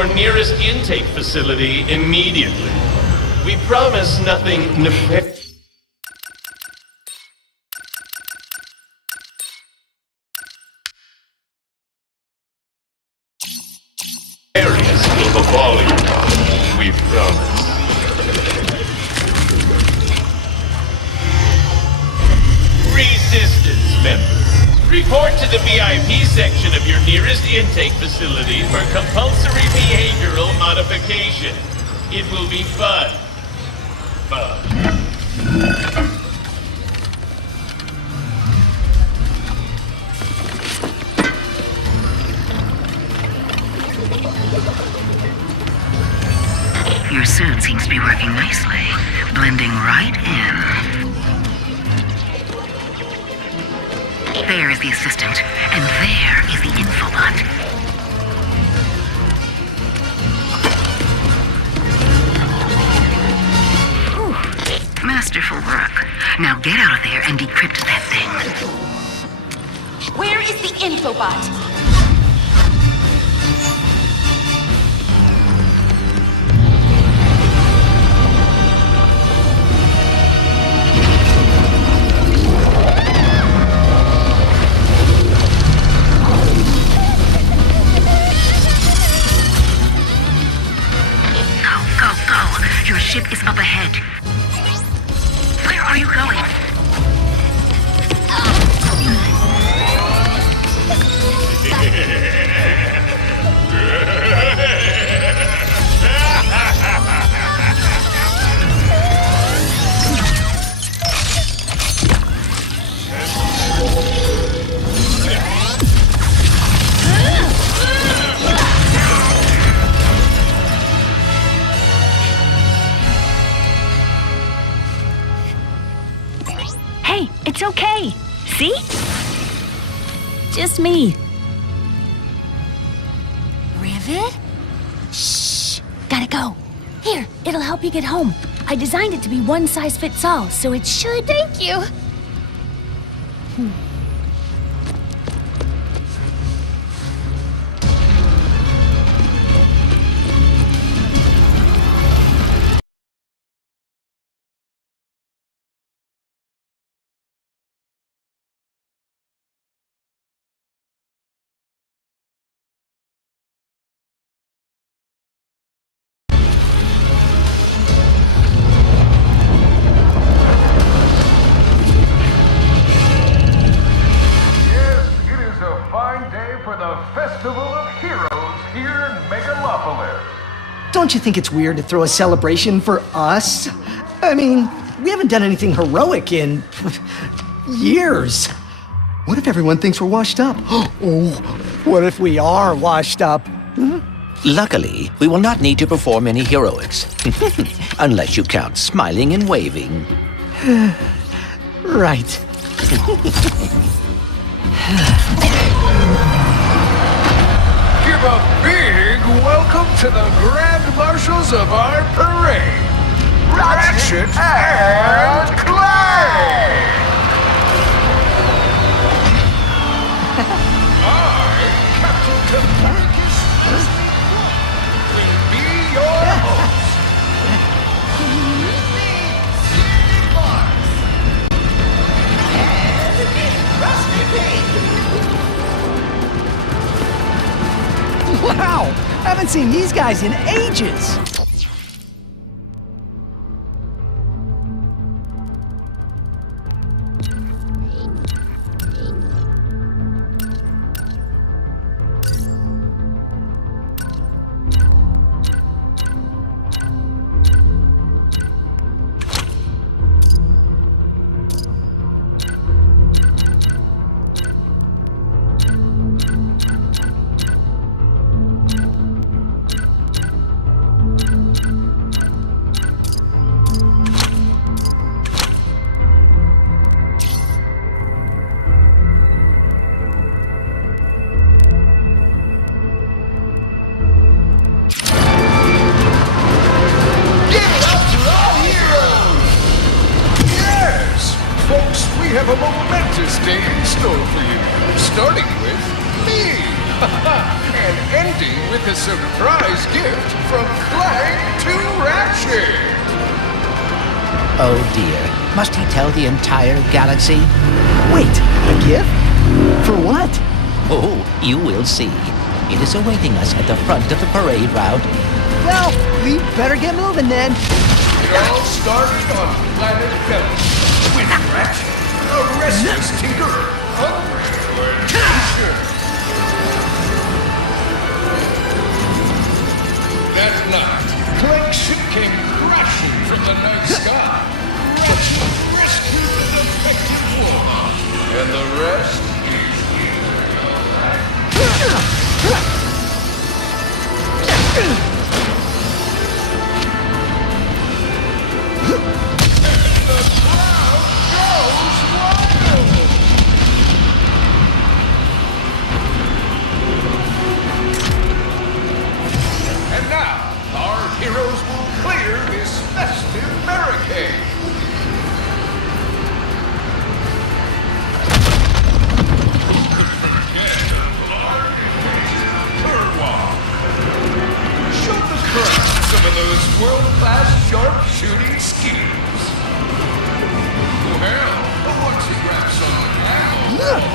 your nearest intake facility immediately. We promise nothing nefarious will befall you. We promise. Resistance members, report to the VIP section of your nearest intake facility for compulsory behavioral modification. It will be fun. Your suit seems to be working nicely, blending right in. There is the assistant, and there is the infobot. Whew. Masterful work. Now get out of there and decrypt that thing. Where is the infobot? Your ship is up ahead. Where are you going? It's okay. See? Just me. Rivet? Shh. Gotta go. Here, it'll help you get home. I designed it to be one size fits all, so it should... Thank you. Don't you think it's weird to throw a celebration for us? I mean, we haven't done anything heroic in years. What if everyone thinks we're washed up? Oh, what if we are washed up? Luckily, we will not need to perform any heroics. Unless you count smiling and waving. Right. Give a big welcome to the Grand Marshals of our parade, Ratchet and Clank! I, Captain Copernicus, will be your host. With me, Steve Marks. And Rusty Page. Wow! Haven't seen these guys in ages! Folks, we have a momentous day in store for you, starting with me. And ending with a surprise gift from Clank to Ratchet. Oh dear. Must he tell the entire galaxy? Wait, a gift? For what? Oh, you will see. It is awaiting us at the front of the parade route. Well, we better get moving then. It all started on planet Bella with Ratchet, a restless tinkerer, hungry for adventure. That night, Clank's ship came crashing from the night sky. Ratchet rescued an affected woman, and the rest And now, our heroes will clear this festive barricade. Show the crowd some of those world-class sharp-shooting schemes. Well, once he wraps on the ground, of course.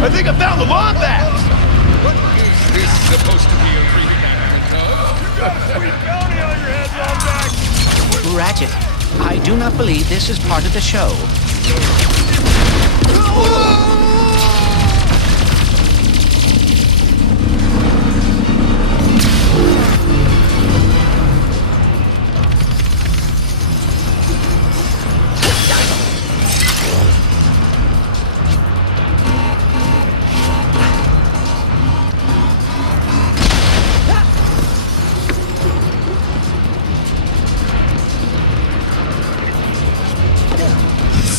I think I found the bomb back! What is this supposed to be a reenactment of? Ratchet, I do not believe this is part of the show.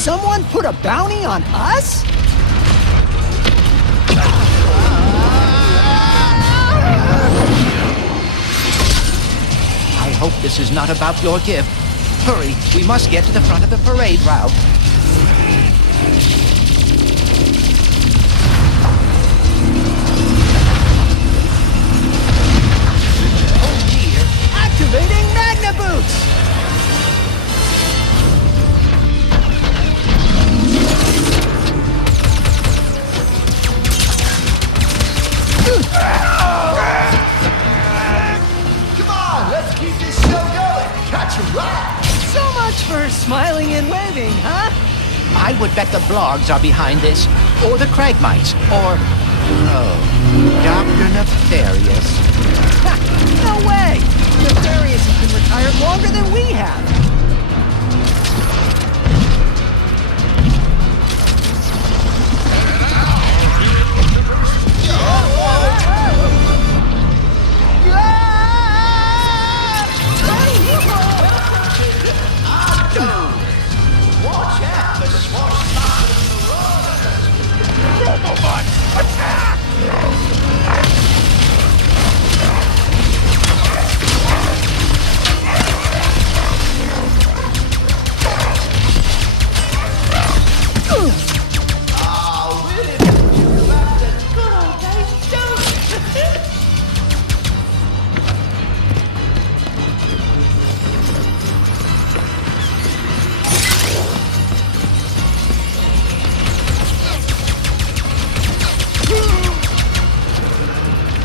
Someone put a bounty on us? I hope this is not about your gift. Hurry, we must get to the front of the parade route. Oh dear. Activating Magna Boots! Come on, let's keep this show going. Catch a ride. So much for smiling and waving, huh? I would bet the blogs are behind this, or the Cragmites, or... Oh, Dr. Nefarious. Ha, no way! Nefarious has been retired longer than we have. Watch out for swashbucklers. Robobot, attack!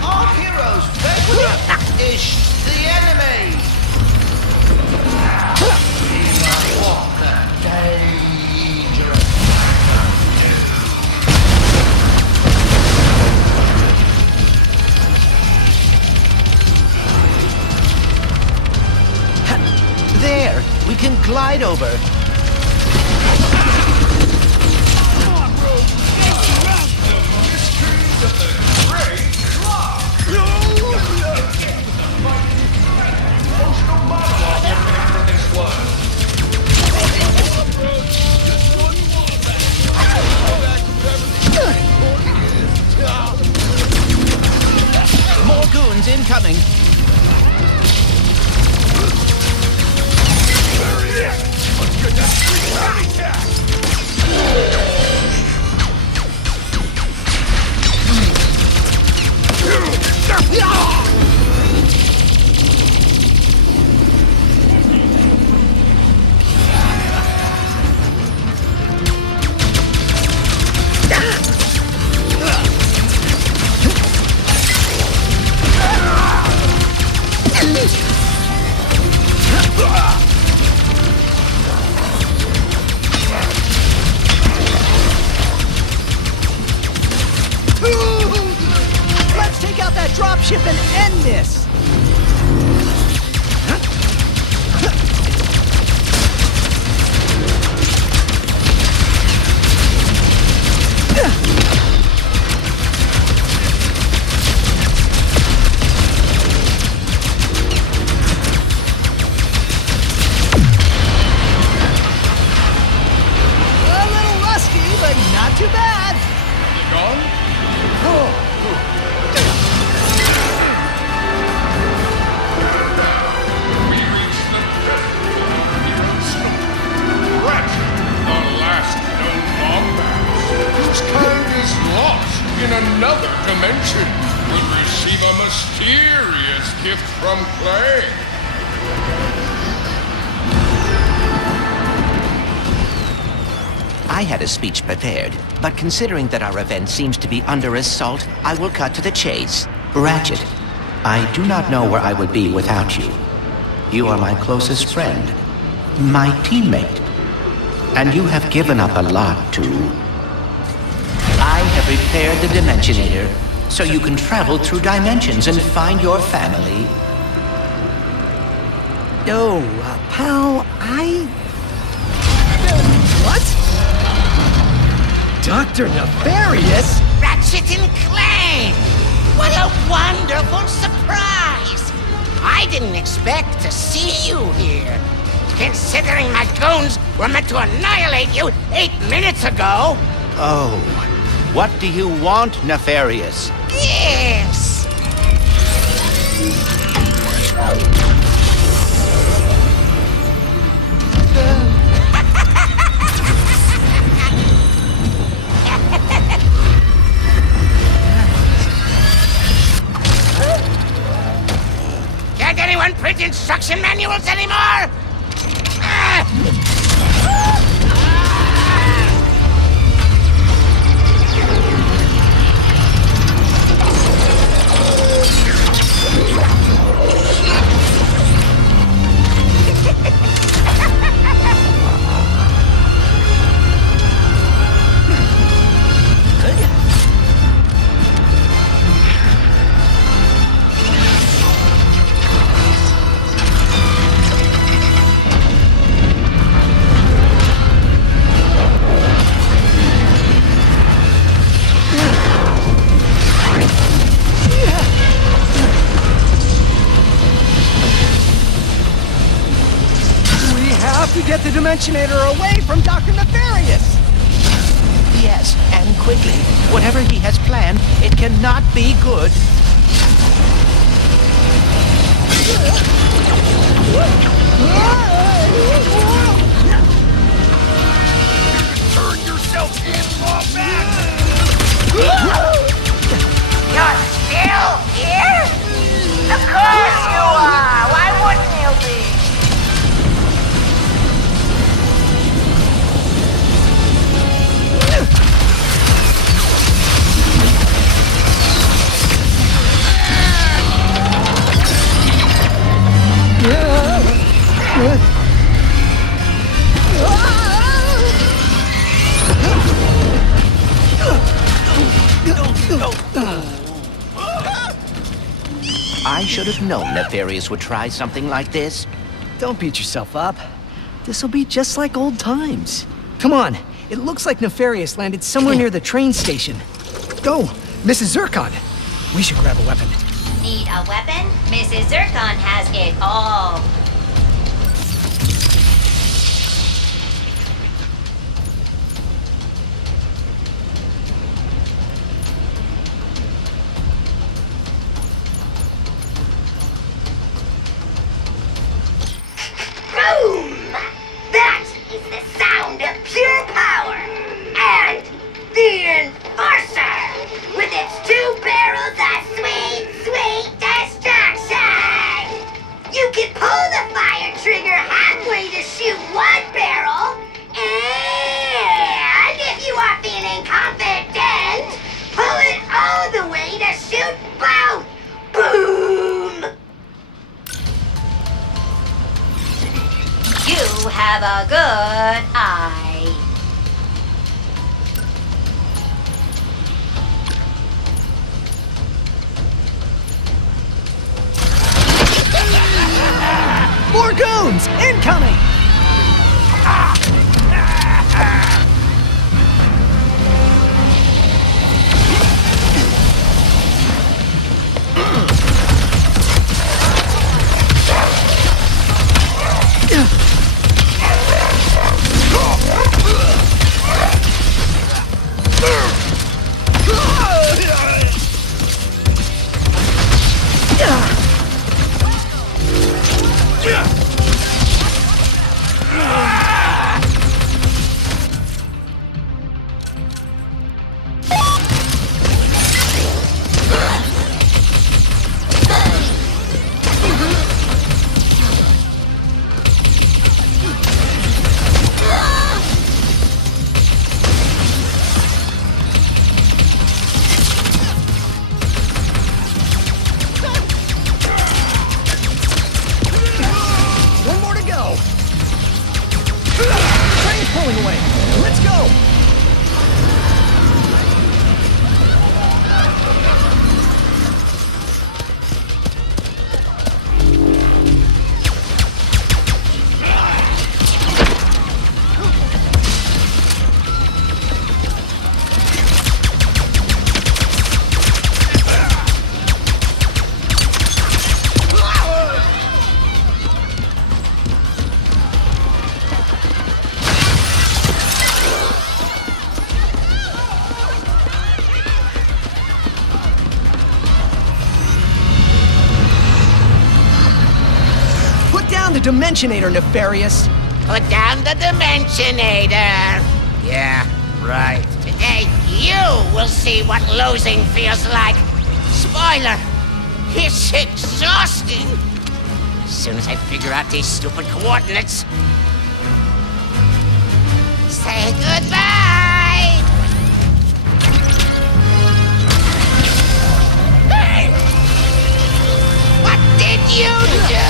Our hero's favorite is the enemy. What the dangerous. There, we can glide over. gift from Clank. I had a speech prepared, but considering that our event seems to be under assault, I will cut to the chase. Ratchet, I do not know where I would be without you. You are my closest friend, my teammate, and you have given up a lot too. I have repaired the Dimensionator so you can travel through dimensions and find your family. No, pal, What? Dr. Nefarious? Ratchet and Clank! What a wonderful surprise! I didn't expect to see you here. Considering my goons were meant to annihilate you 8 minutes ago. Oh, what do you want, Nefarious? Yes! Can't anyone print instruction manuals anymore? To get the Dimensionator away from Dr. Nefarious! Yes, and quickly. Whatever he has planned, it cannot be good. Turn yourself in, fall back! You're still here? Of course you are! Why wouldn't you be? I should have known Nefarious would try something like this. Don't beat yourself up. This'll be just like old times. Come on, it looks like Nefarious landed somewhere near the train station. Go, Mrs. Zircon. We should grab a weapon. Need a weapon? Mrs. Zircon has it all. Boom! That is the sound of pure power! And the Enforcer! With its 2 barrels of sweet, sweet destruction! You can pull the fire trigger halfway to shoot 1 barrel, and if you are feeling confident, pull it all the way to shoot both! Boom! You have a good eye. More goons! Incoming! Dimensionator, Nefarious. Put down the Dimensionator. Yeah, right. Today, you will see what losing feels like. Spoiler, it's exhausting. As soon as I figure out these stupid coordinates. Say goodbye! Hey! What did you do?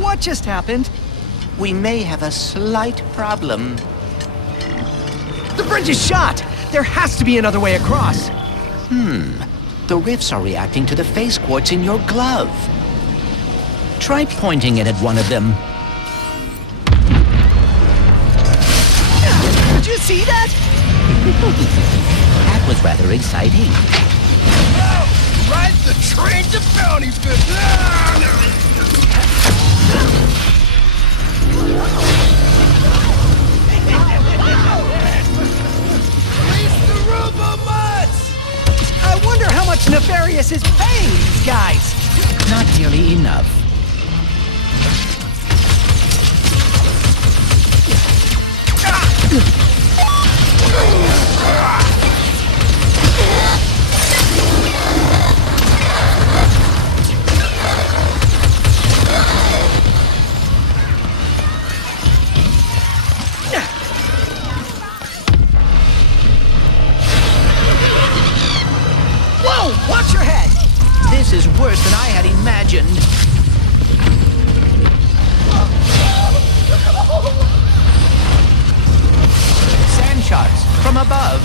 What just happened? We may have a slight problem. The bridge is shot! There has to be another way across. The rifts are reacting to the phase quartz in your glove. Try pointing it at one of them. Did you see that? That was rather exciting. Ride the train to Bounty Pit! I wonder how much Nefarious is paying these guys. Not nearly enough. Whoa! Watch your head! This is worse than I had imagined. Sand shards from above.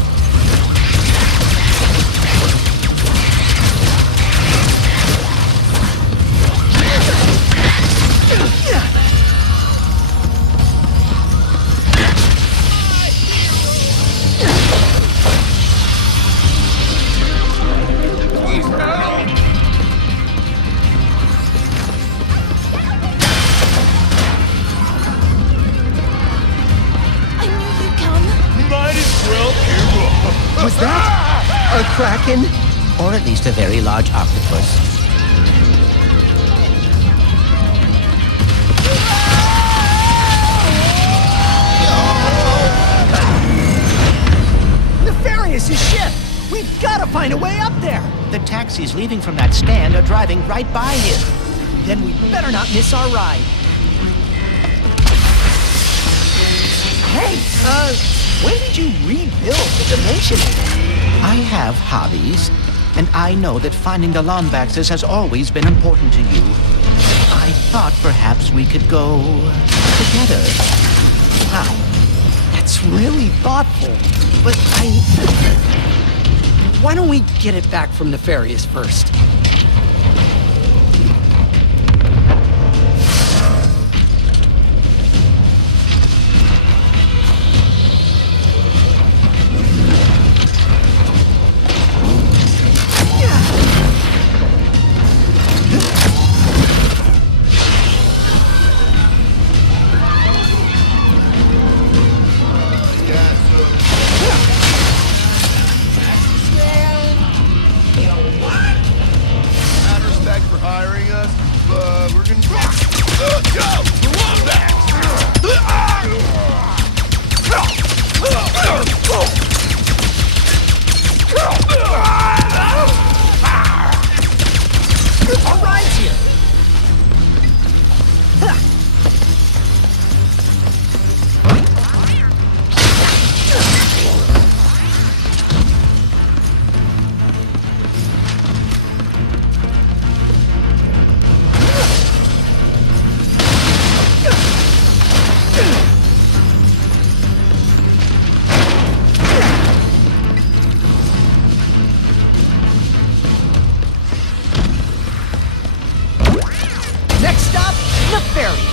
I knew you'd come. Might as well give up. Was that a kraken? Or at least a very large octopus. Nefarious' ship! We've got to find a way up there! The taxis leaving from that stand are driving right by him. Then we better not miss our ride. Hey, when did you rebuild the Dimensionator? I have hobbies, and I know that finding the Lombaxes has always been important to you. I thought perhaps we could go together. Wow, that's really thoughtful. But why don't we get it back from Nefarious first? Mad respect for hiring us, but we're gonna go! Our ride's here! Next stop, Nefarious.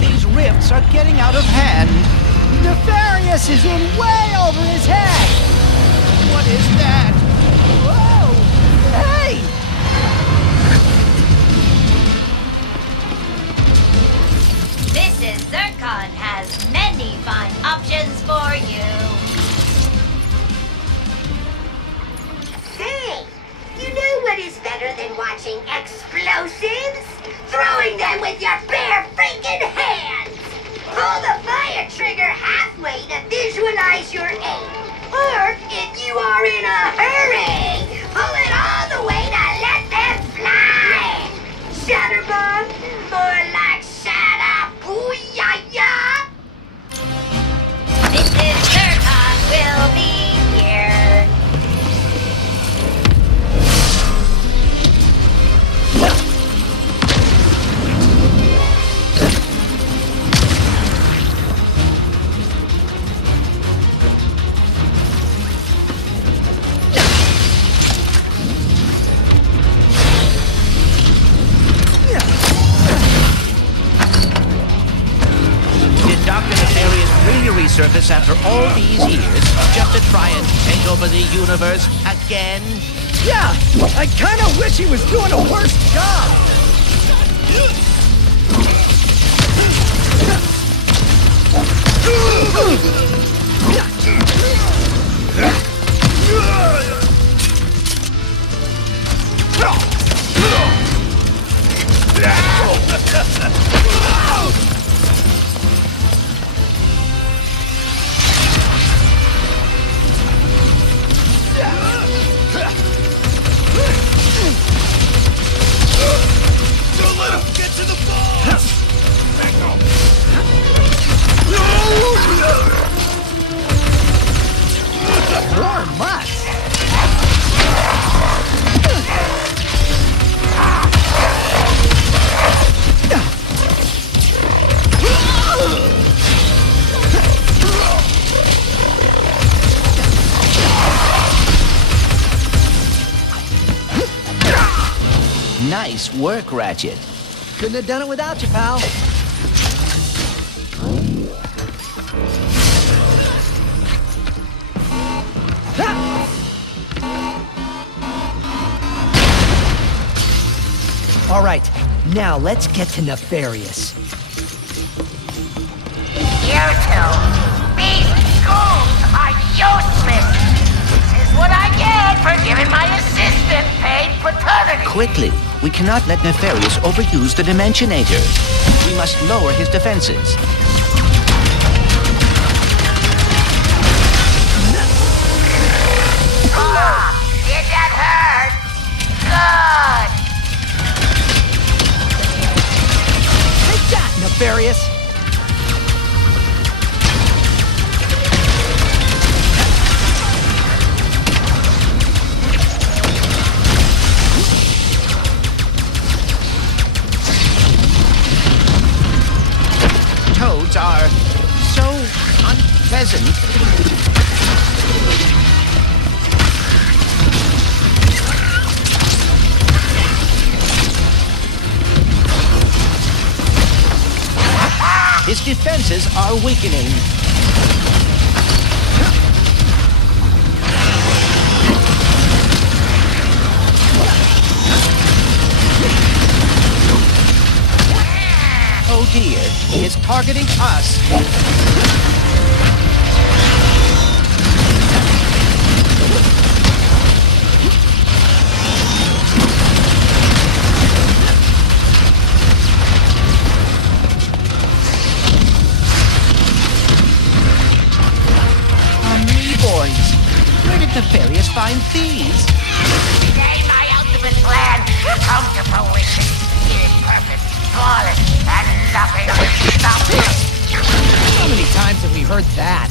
These rifts are getting out of hand. Nefarious is in way over his head! What is that? Whoa! Hey! Mrs. Zircon has many fine options for you. Hey, you know what is better than watching explosives? Throwing them with your bare freaking hands! Pull the fire trigger halfway to visualize your aim. Or, if you are in a hurry, pull it all the way to let them fly! Shatter bomb? More like shatter booyah! Mrs. Zircon will be here. Did Dr. Nefarious really resurface after all these years just to try and take over the universe again? Yeah, I kind of wish he was doing a worse job. Don't let him get to the ball! More must. Nice work, Ratchet. Couldn't have done it without you, pal. All right, now let's get to Nefarious. You two, these schools are useless. This is what I get for giving my assistant paid paternity. Quickly, we cannot let Nefarious overuse the Dimensionator. We must lower his defenses. Did that hurt? Good. Take that, Nefarious. Toads are so unpleasant. His defenses are weakening. Oh dear, he is targeting us. Boys, where did Nefarious find these? Today my ultimate plan will come to fruition. It is perfect, flawless, and nothing will stop it. How many times have we heard that?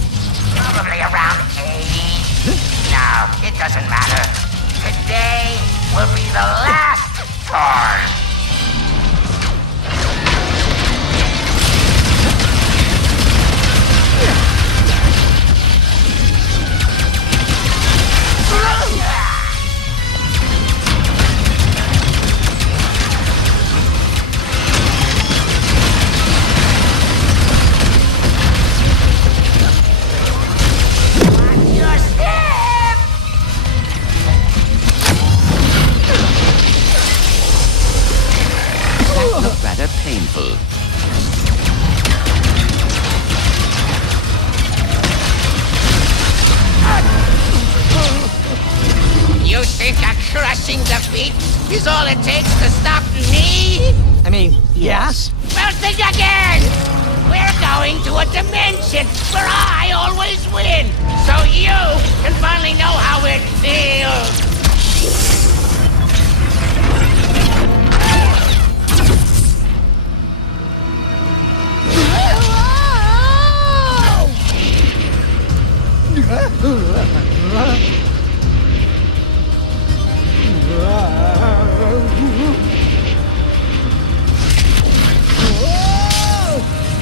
Probably around 80. No, it doesn't matter. Today will be the last time. is all it takes to stop me? I mean, Yes. Well, think again! We're going to a dimension where I always win, so you can finally know how it feels!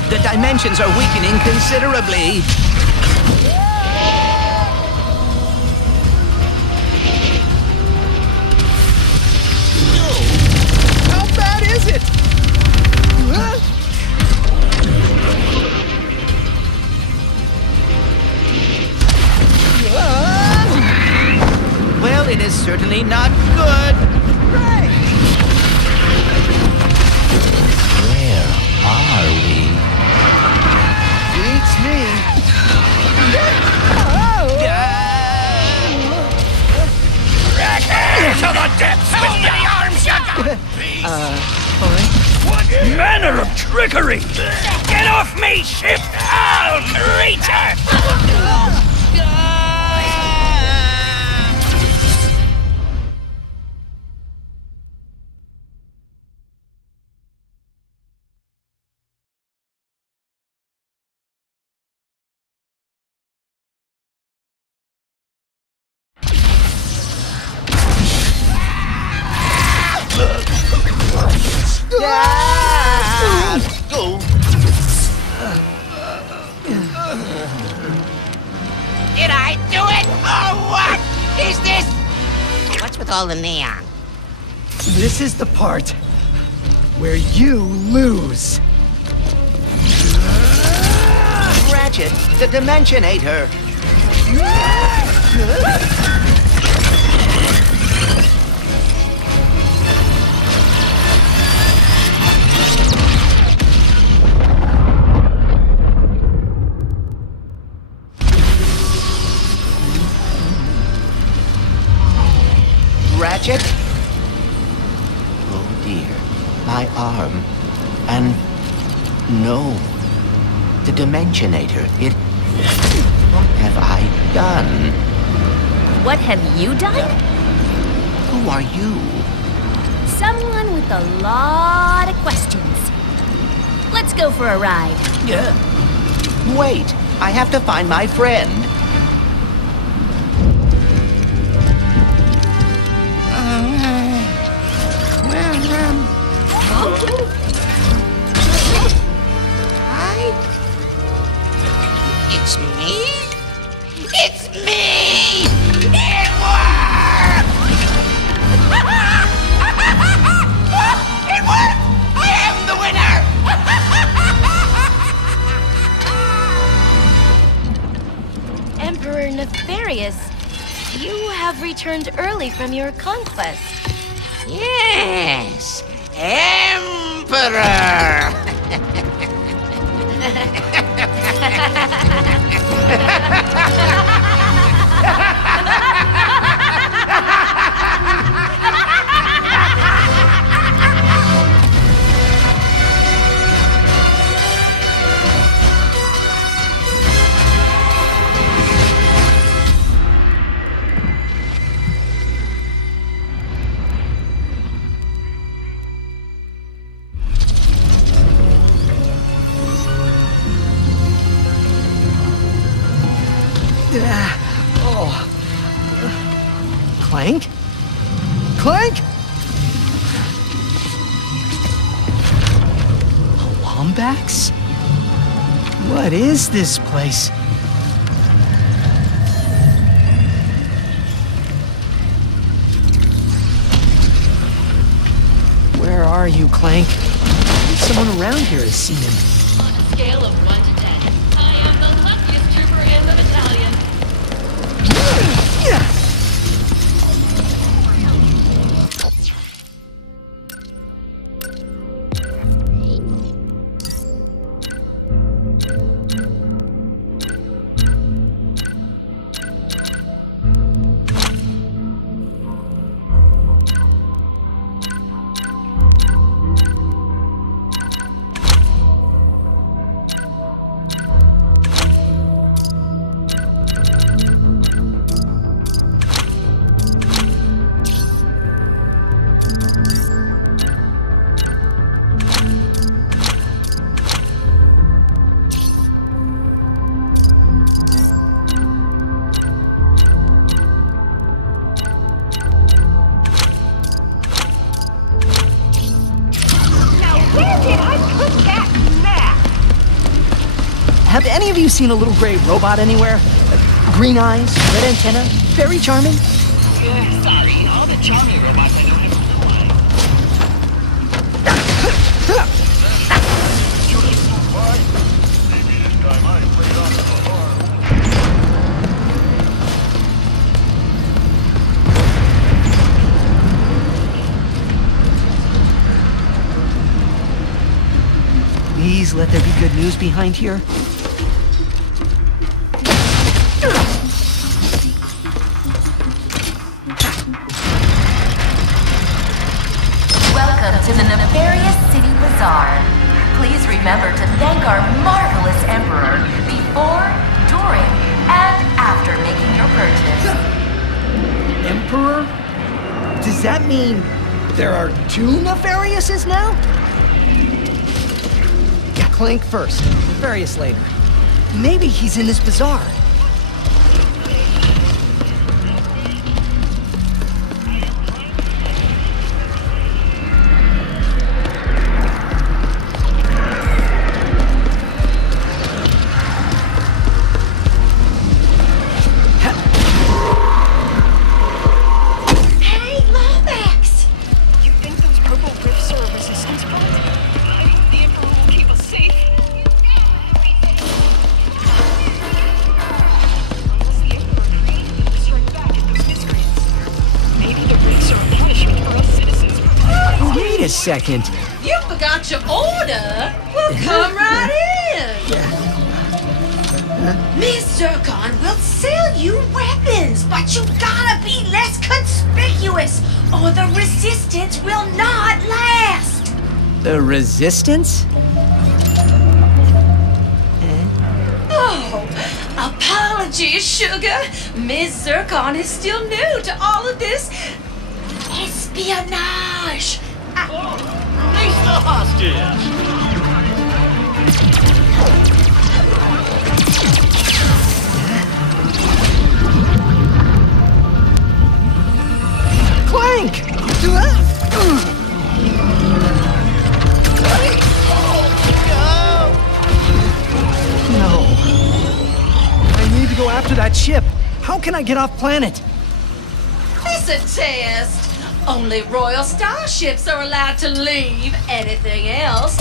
The dimensions are weakening considerably. how bad is it? Well, it is certainly not good. Where are we? Beats me. To the depths with many arms, you got! What manner of trickery! Get off me, ship! I'll return! Did I do it? Or what? Is this... What's with all the neon? This is the part where you lose. Ratchet, the Dimensionator. Ratchet? Oh dear, my arm. And no, the Dimensionator, it... What have I done? What have you done? Who are you? Someone with a lot of questions. Let's go for a ride. Wait, I have to find my friend. It's me? It's me! It worked! It worked! I am the winner! Emperor Nefarious, you have returned early from your conquest. Yes, Emperor! Clank? Clank? Lombax? What is this place? Where are you, Clank? Someone around here has seen him. On a scale of 1 to 10, I am the luckiest trooper in the battalion. Have any of you seen a little gray robot anywhere? Green eyes, red antenna, very charming. Sorry, all the charming robots I know have blue eyes. Maybe this time I played off the bar. Please let there be good news behind here. Welcome to the Nefarious City Bazaar. Please remember to thank our marvelous Emperor before, during, and after making your purchase. Emperor? Does that mean there are two Nefariouses now? Clank first, Nefarious later. Maybe he's in this bazaar. Hey, Lomax! You think those purple rifts are a resistance bot? I hope the Emperor will keep us safe. Unless the Emperor created to strike back at those miscreants. Maybe the rifts are a punishment for us citizens. Wait a second. You forgot your order? Well, come right in. Miss Zircon will sell you weapons, but you gotta be less conspicuous, or the resistance will not last. The Resistance? Oh, apologies, Sugar. Miss Zircon is still new to all of this espionage. Release the hostage! Clank! No. I need to go after that ship. How can I get off planet? It's a test. Only royal starships are allowed to leave. Anything else?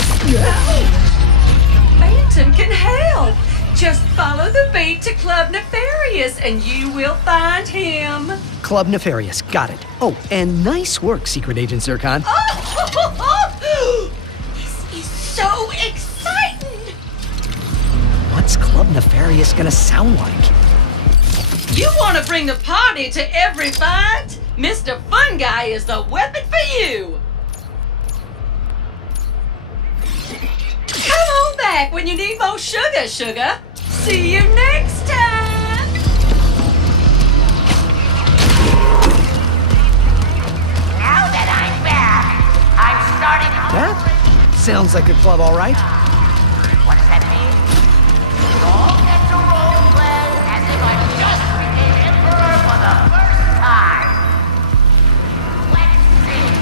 Phantom can help. Just follow the beat to Club Nefarious and you will find him. Club Nefarious, got it. Oh, and nice work, Secret Agent Zircon. This is so exciting. What's Club Nefarious gonna sound like? You want to bring the party to every fight? Mr. Fun Guy is the weapon for you. Come on back when you need more sugar, Sugar. See you next time. Now that I'm back, I'm starting That sounds like a club, all right. What does that mean? You all get to role play as if I just became Emperor for the first time. Let's see.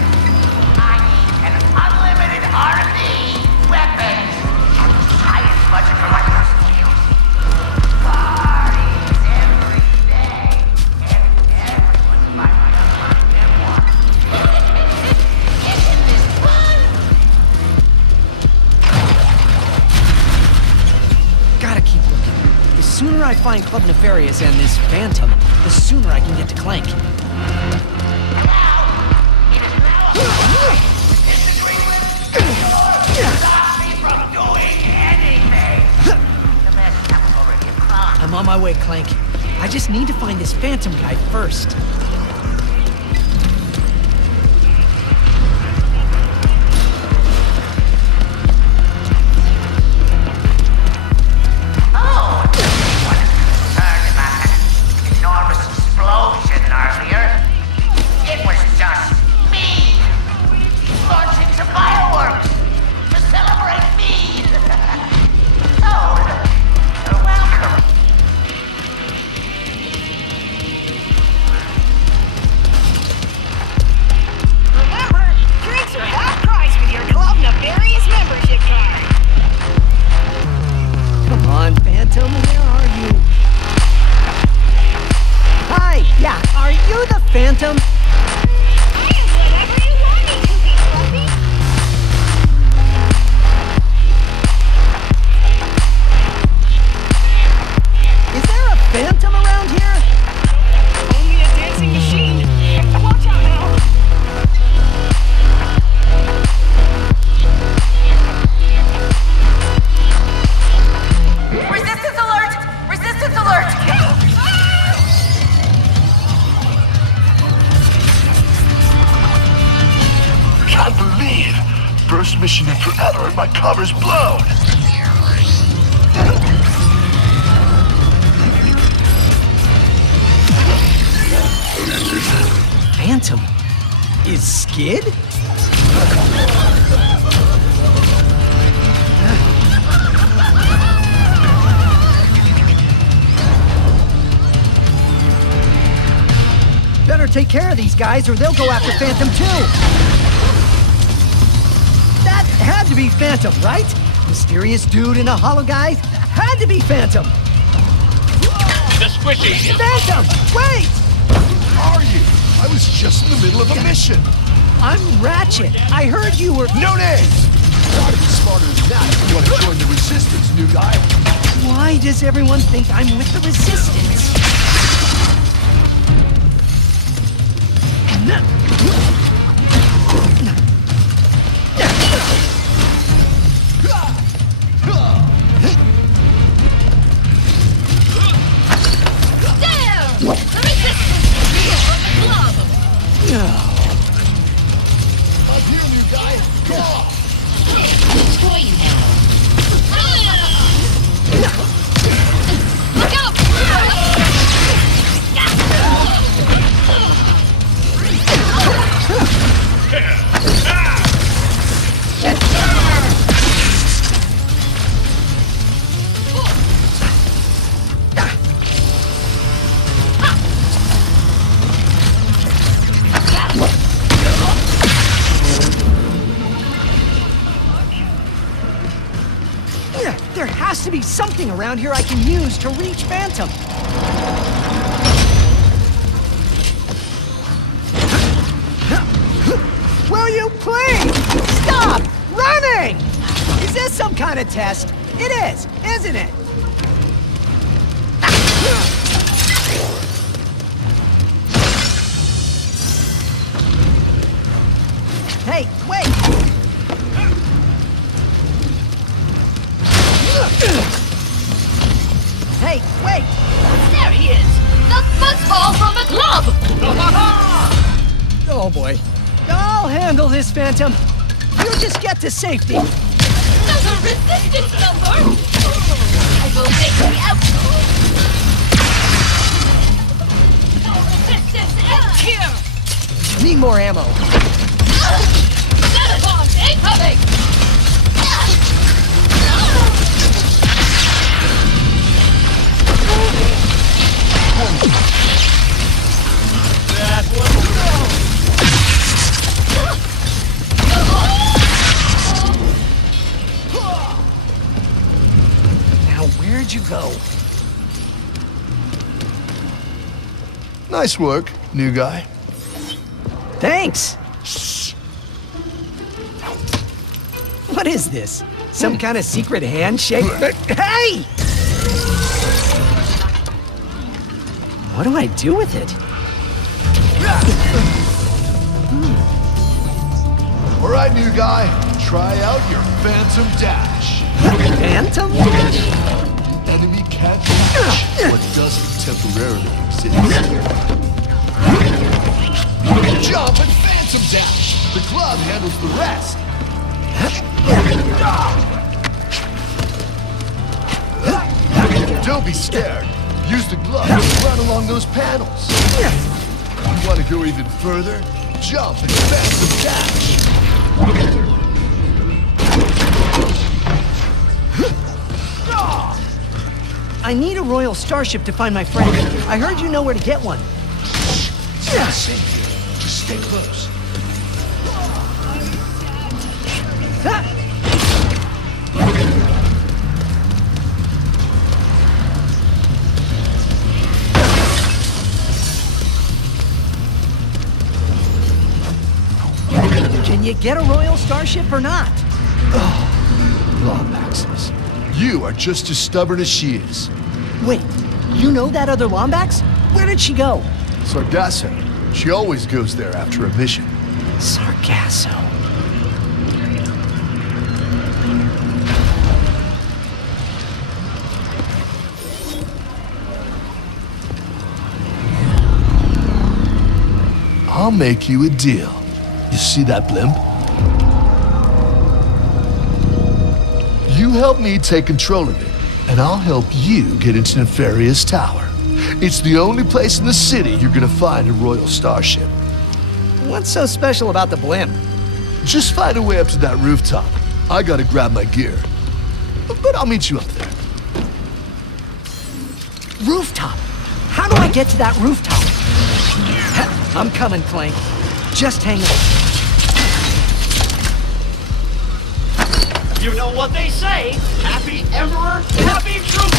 I need an unlimited R&D, weapons, and the highest budget for my personal use. Parties every day, and everyone's finally unlocked their one. Isn't this fun? Gotta keep looking. The sooner I find Club Nefarious and this Phantom, the sooner I can get to Clank. I'm on my way, Clank. I just need to find this Phantom guy first. Enormous explosion earlier. It was just me launching some fireworks to celebrate me. Oh, you're welcome. on, Phantom, where are you? Hi, yeah, are you the Phantom? I am whatever you want me to be, Fluffy. Is there a Phantom around here? Only a dancing machine. Watch out now. Resistance alert! Resistance alert! Can't believe! First mission in forever and my cover's blown! Phantom? Is Skid? Better take care of these guys or they'll go after Phantom too! That had to be Phantom, right? Mysterious dude in a hollow guy? Had to be Phantom! The squishy. Phantom! Wait! Who are you? I was just in the middle of a mission! I'm Ratchet. I heard you were... No names! Gotta be smarter than that if you want to join the Resistance, new guy. Why does everyone think I'm with the Resistance? I'm here, new guy! Go on! Look out! There has to be something around here I can use to reach Phantom. Will you please stop running? Is this some kind of test? It is, isn't it? Hey, wait! Hey, wait! There he is! The fuzzball from the club! Oh boy. I'll handle this, Phantom. You just get to safety. Another resistance number! I will take you out! No resistance ends here! Need more ammo. Xenobomb incoming! That one. Now, where'd you go? Nice work, new guy. Thanks. What is this? Some kind of secret handshake? Hey! What do I do with it? All right, new guy. Try out your Phantom Dash. Phantom Dash? Enemy can't reach what doesn't temporarily exist. Jump and Phantom Dash. The glove handles the rest. Don't be scared. Use the glove to run along those panels. You want to go even further? Jump and Phantom Dash. I need a Royal Starship to find my friend. I heard you know where to get one. It's not safe here. Just stay close. Can you get a royal starship or not? Lombaxes. You are just as stubborn as she is. Wait, you know that other Lombax? Where did she go? Sargasso. She always goes there after a mission. Sargasso. I'll make you a deal. You see that blimp? You help me take control of it, and I'll help you get into Nefarious Tower. It's the only place in the city you're gonna find a royal starship. What's so special about the blimp? Just find a way up to that rooftop. I gotta grab my gear. But I'll meet you up there. Rooftop? How do I get to that rooftop? I'm coming, Clank. Just hang on. You know what they say. Happy Emperor, happy Trooper.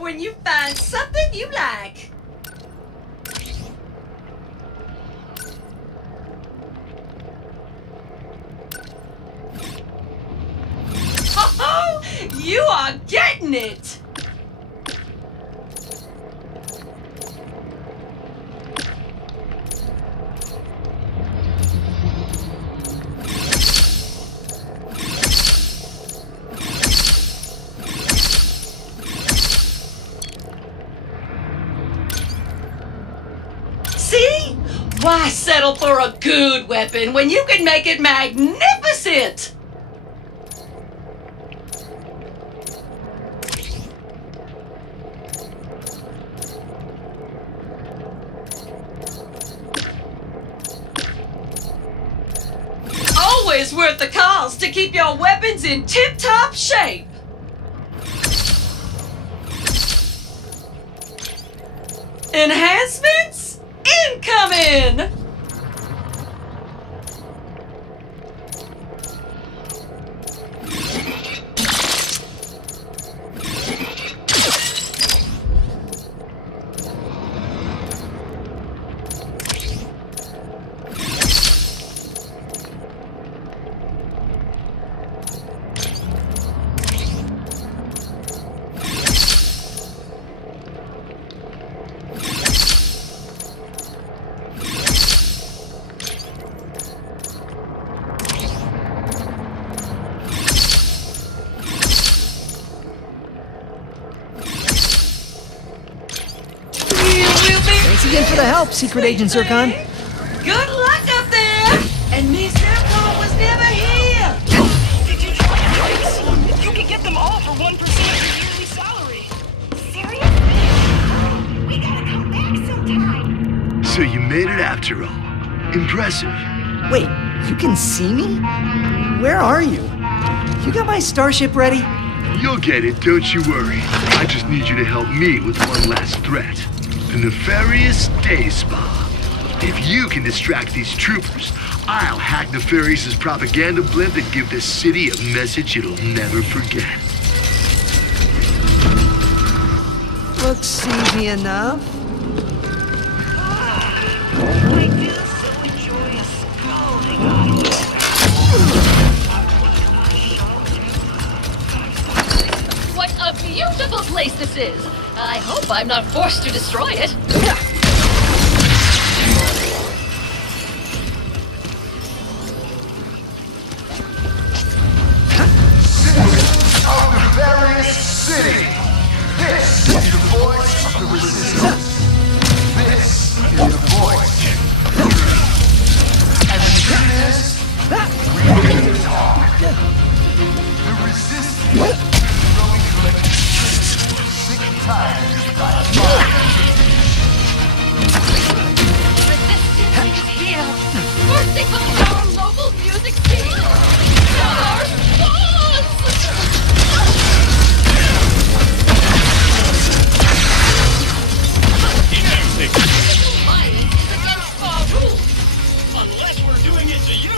When you find something you like. Oh, you are getting it! See? Why settle for a good weapon when you can make it magnificent? Always worth the cost to keep your weapons in tip-top shape. Enhancements incoming! Thanks again for the help, Secret Agent Zircon. Good luck up there! And Miss Zircon was never here! Did you try tricks? You can get them all for 1% of your yearly salary. Seriously? We gotta come back sometime. So you made it after all. Impressive. Wait, you can see me? Where are you? You got my starship ready? You'll get it, don't you worry. I just need you to help me with one last threat. The Nefarious Day Spa. If you can distract these troopers, I'll hack Nefarious's propaganda blimp and give this city a message it'll never forget. Looks easy enough. I do so enjoy a scalding hot this is. I hope I'm not forced to destroy it. Of the various city. This is the voice of the resistance. This is the voice. And the truth is, we need to talk. The resistance is growing collective strength. Sick and tired of this Resistance is here, forcing our local music scene. Our souls! Against our rules. Unless we're doing it to you.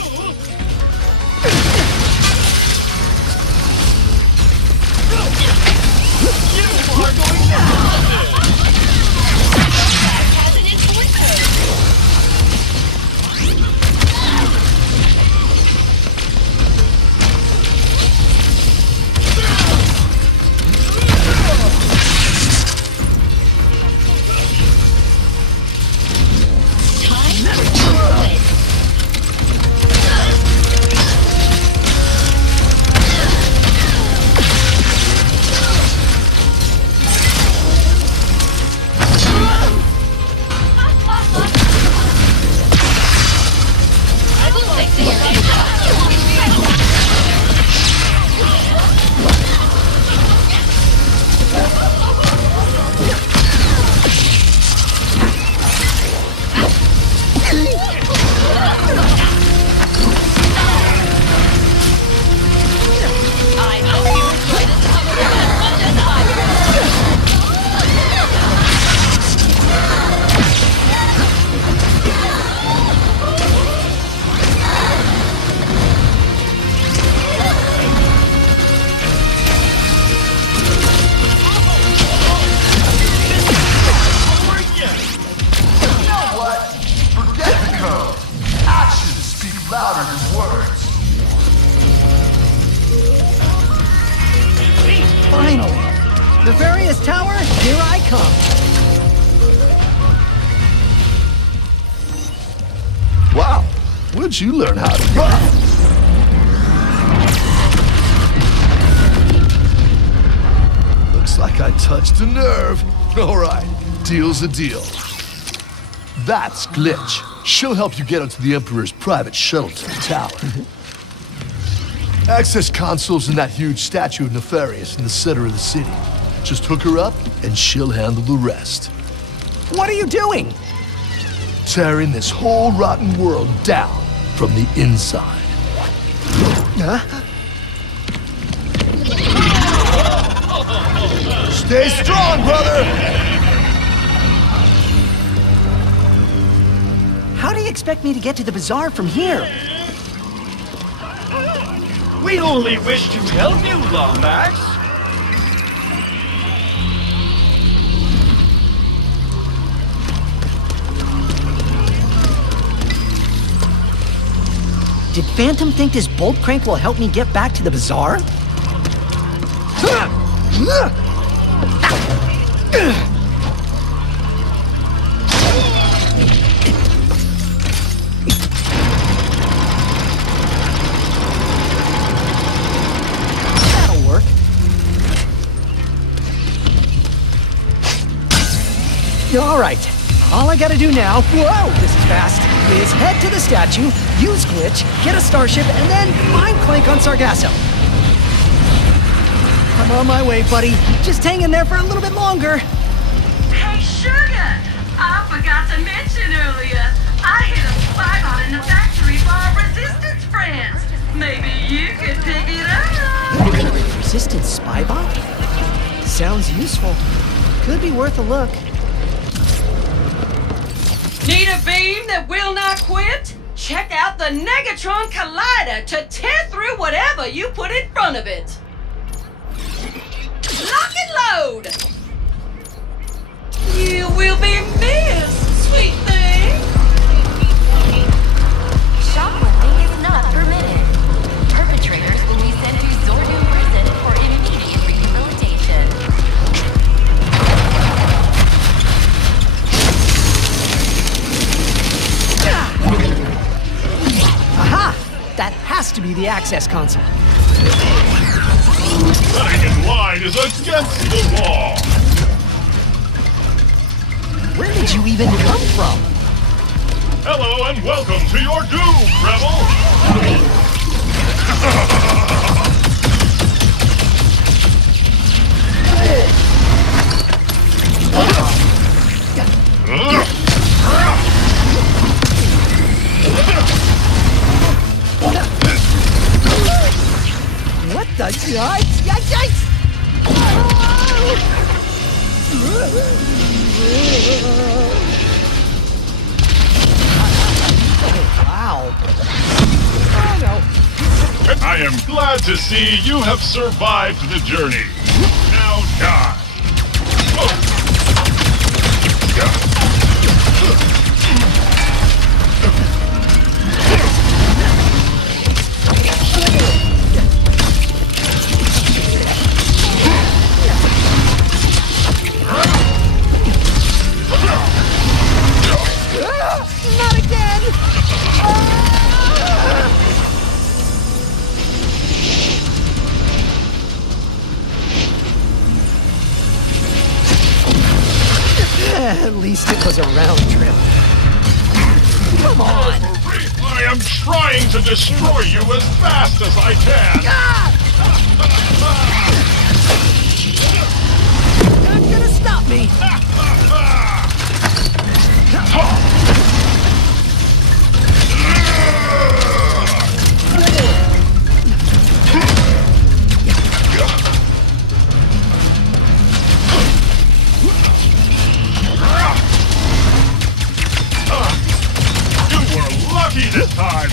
You are going to love it. That has an influencer. louder than words. Finally! Nefarious Tower, here I come! Wow, where'd you learn how to run? Looks like I touched a nerve. All right, deal's a deal. That's Glitch. She'll help you get onto the Emperor's private shuttle to the tower. Access console's in that huge statue of Nefarious in the center of the city. Just hook her up, and she'll handle the rest. What are you doing? Tearing this whole rotten world down from the inside. Huh? Stay strong, brother! How do you expect me to get to the bazaar from here? We only wish to help you, Lombax. Did Phantom think this bolt crank will help me get back to the bazaar? That'll work. All right. All I gotta do now, whoa, this is fast, is head to the statue, use Glitch, get a starship, and then find Clank on Sargasso. I'm on my way, buddy. Just hang in there for a little bit longer. Hey, Sugar! I forgot to mention earlier, I hit a spy bot in the factory for our resistance friends. Maybe you could pick it up. Resistance spy bot? Sounds useful. Could be worth a look. Need a beam that will not quit? Check out the Negatron Collider to tear through whatever you put in front of it. Lock and load! You will be missed, sweet thing! Shoplifting is not permitted. Perpetrators will be sent to Zordu prison for immediate rehabilitation. has to be the access console. Standing in line is against the law. Where did you even come from? Hello and welcome to your doom, rebel! What the yikes! Wow. Oh no. I am glad to see you have survived the journey. Now die. Not again! At least it was a round trip. Come on! I am trying to destroy you as fast as I can! Not gonna stop me! You were lucky this time!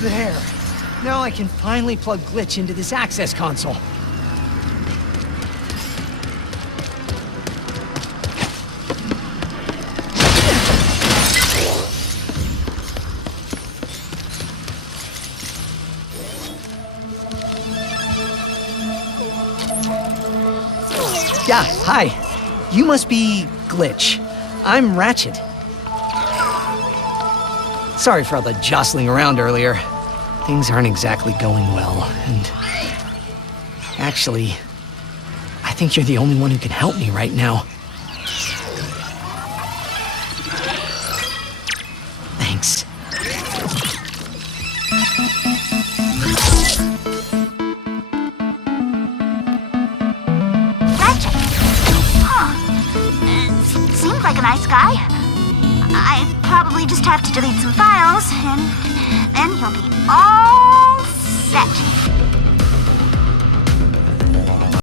There. Now I can finally plug Glitch into this access console. Yeah, hi. You must be Glitch. I'm Ratchet. Sorry for all the jostling around earlier. Things aren't exactly going well, and... Actually, I think you're the only one who can help me right now. Thanks. Ratchet. Huh. Seems like a nice guy. I probably just have to delete some files, and then he'll be all